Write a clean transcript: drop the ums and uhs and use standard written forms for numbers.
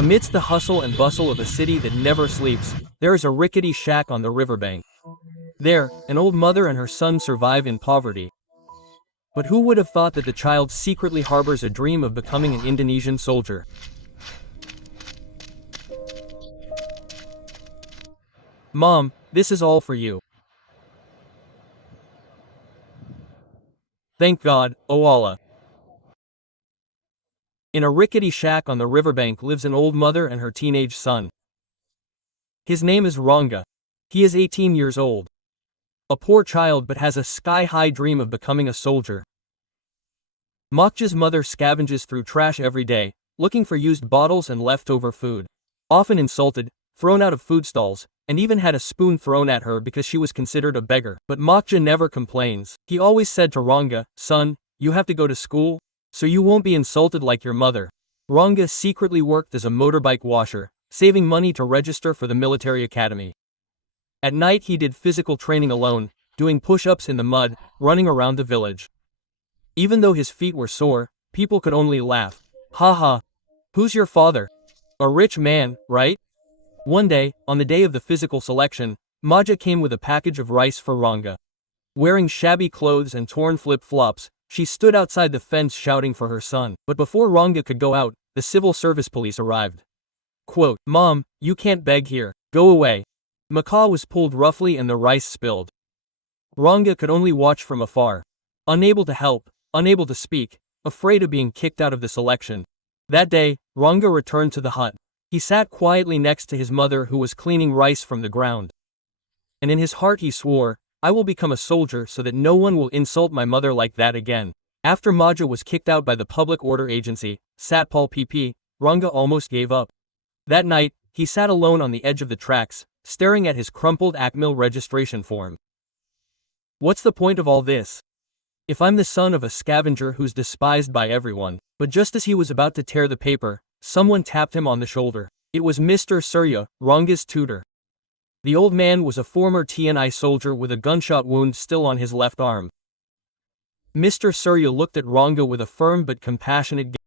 Amidst the hustle and bustle of a city that never sleeps, there is a rickety shack on the riverbank. There, an old mother and her son survive in poverty. But who would have thought that the child secretly harbors a dream of becoming an Indonesian soldier? Mom, this is all for you. Thank God, O Allah. In a rickety shack on the riverbank lives an old mother and her teenage son. His name is Rangga. He is 18 years old. A poor child but has a sky-high dream of becoming a soldier. Mokja's mother scavenges through trash every day, looking for used bottles and leftover food. Often insulted, thrown out of food stalls, and even had a spoon thrown at her because she was considered a beggar. But Mokja never complains. He always said to Rangga, "Son, you have to go to school, so you won't be insulted like your mother." Rangga secretly worked as a motorbike washer, saving money to register for the military academy. At night he did physical training alone, doing push-ups in the mud, running around the village. Even though his feet were sore, people could only laugh. "Ha ha. Who's your father? A rich man, right?" One day, on the day of the physical selection, Maja came with a package of rice for Rangga. Wearing shabby clothes and torn flip-flops, she stood outside the fence shouting for her son. But before Rangga could go out, the civil service police arrived. Quote, "Mom, you can't beg here. Go away." Macaw was pulled roughly and the rice spilled. Rangga could only watch from afar. Unable to help, unable to speak, afraid of being kicked out of the selection. That day, Rangga returned to the hut. He sat quietly next to his mother who was cleaning rice from the ground. And in his heart he swore, "I will become a soldier so that no one will insult my mother like that again." After Maja was kicked out by the public order agency, Satpol PP, Rangga almost gave up. That night, he sat alone on the edge of the tracks, staring at his crumpled ACMIL registration form. What's the point of all this? If I'm the son of a scavenger who's despised by everyone. But just as he was about to tear the paper, someone tapped him on the shoulder. It was Mr. Surya, Rangga's tutor. The old man was a former TNI soldier with a gunshot wound still on his left arm. Mr. Surya looked at Rangga with a firm but compassionate gaze.